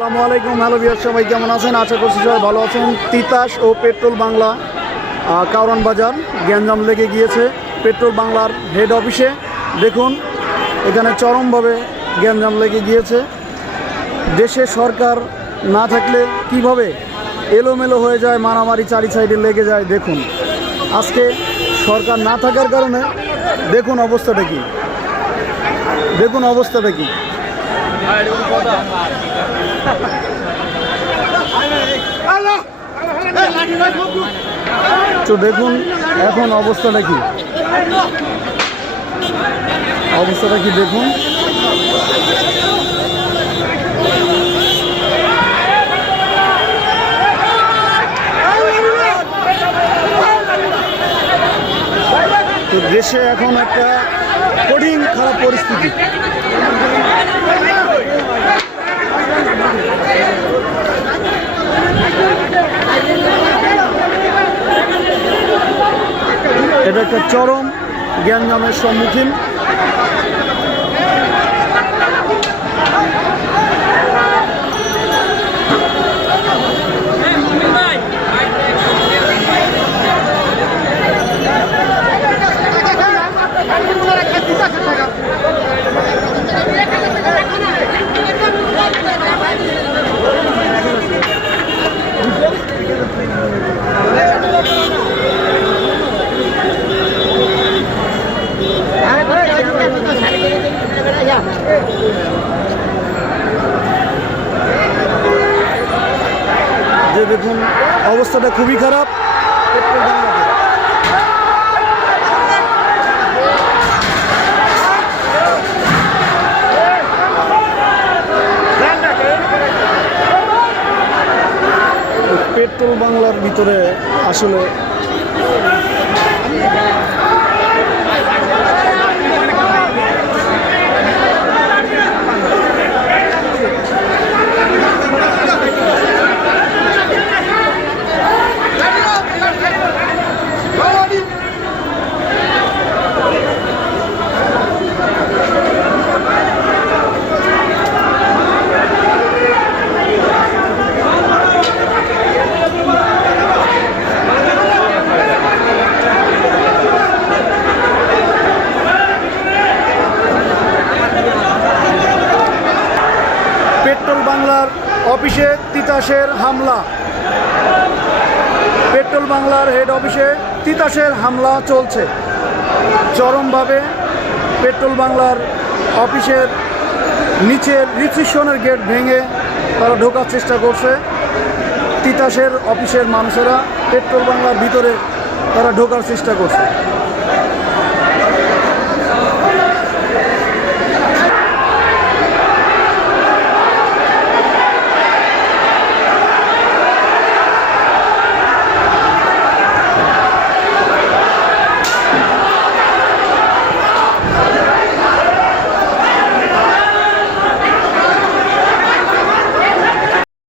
আসসালামু আলাইকুম। হ্যালো বিয়ার সবাই কেমন আছেন? আশা করছি সবাই ভালো আছেন। তিতাস ও পেট্রোল বাংলা কাউরান বাজার গ্যাঞ্জাম লেগে গিয়েছে পেট্রোল বাংলার হেড অফিসে দেখুন, এখানে চরমভাবে গ্যাঞ্জাম লেগে গিয়েছে। দেশে সরকার না থাকলে কীভাবে এলোমেলো হয়ে যায়, মারামারি চারি সাইডে লেগে যায়, দেখুন। আজকে সরকার না থাকার কারণে দেখুন অবস্থাটা কি। দেখুন অবস্থাটা কি। তো দেখুন, এখন অবস্থাটা কি? অবস্থাটা কি দেখুন? তো দেশে এখন একটা কঠিন, খারাপ পরিস্থিতি। এটা একটা চরম জ্ঞানজামের সম্মুখীন। যে দেখুন অবস্থাটা খুবই খারাপ। পেট্রোল বাংলার ভিতরে আসলে পেট্রোল বাংলার অফিসে তিতাসের হামলা। পেট্রোল বাংলার হেড অফিসে তিতাসের হামলা চলছে। চরমভাবে পেট্রোল বাংলার অফিসের নিচের রিসিপশনের গেট ভেঙে তারা ঢোকার চেষ্টা করছে। তিতাসের অফিসের মানুষেরা পেট্রোল বাংলার ভিতরে তারা ঢোকার চেষ্টা করছে।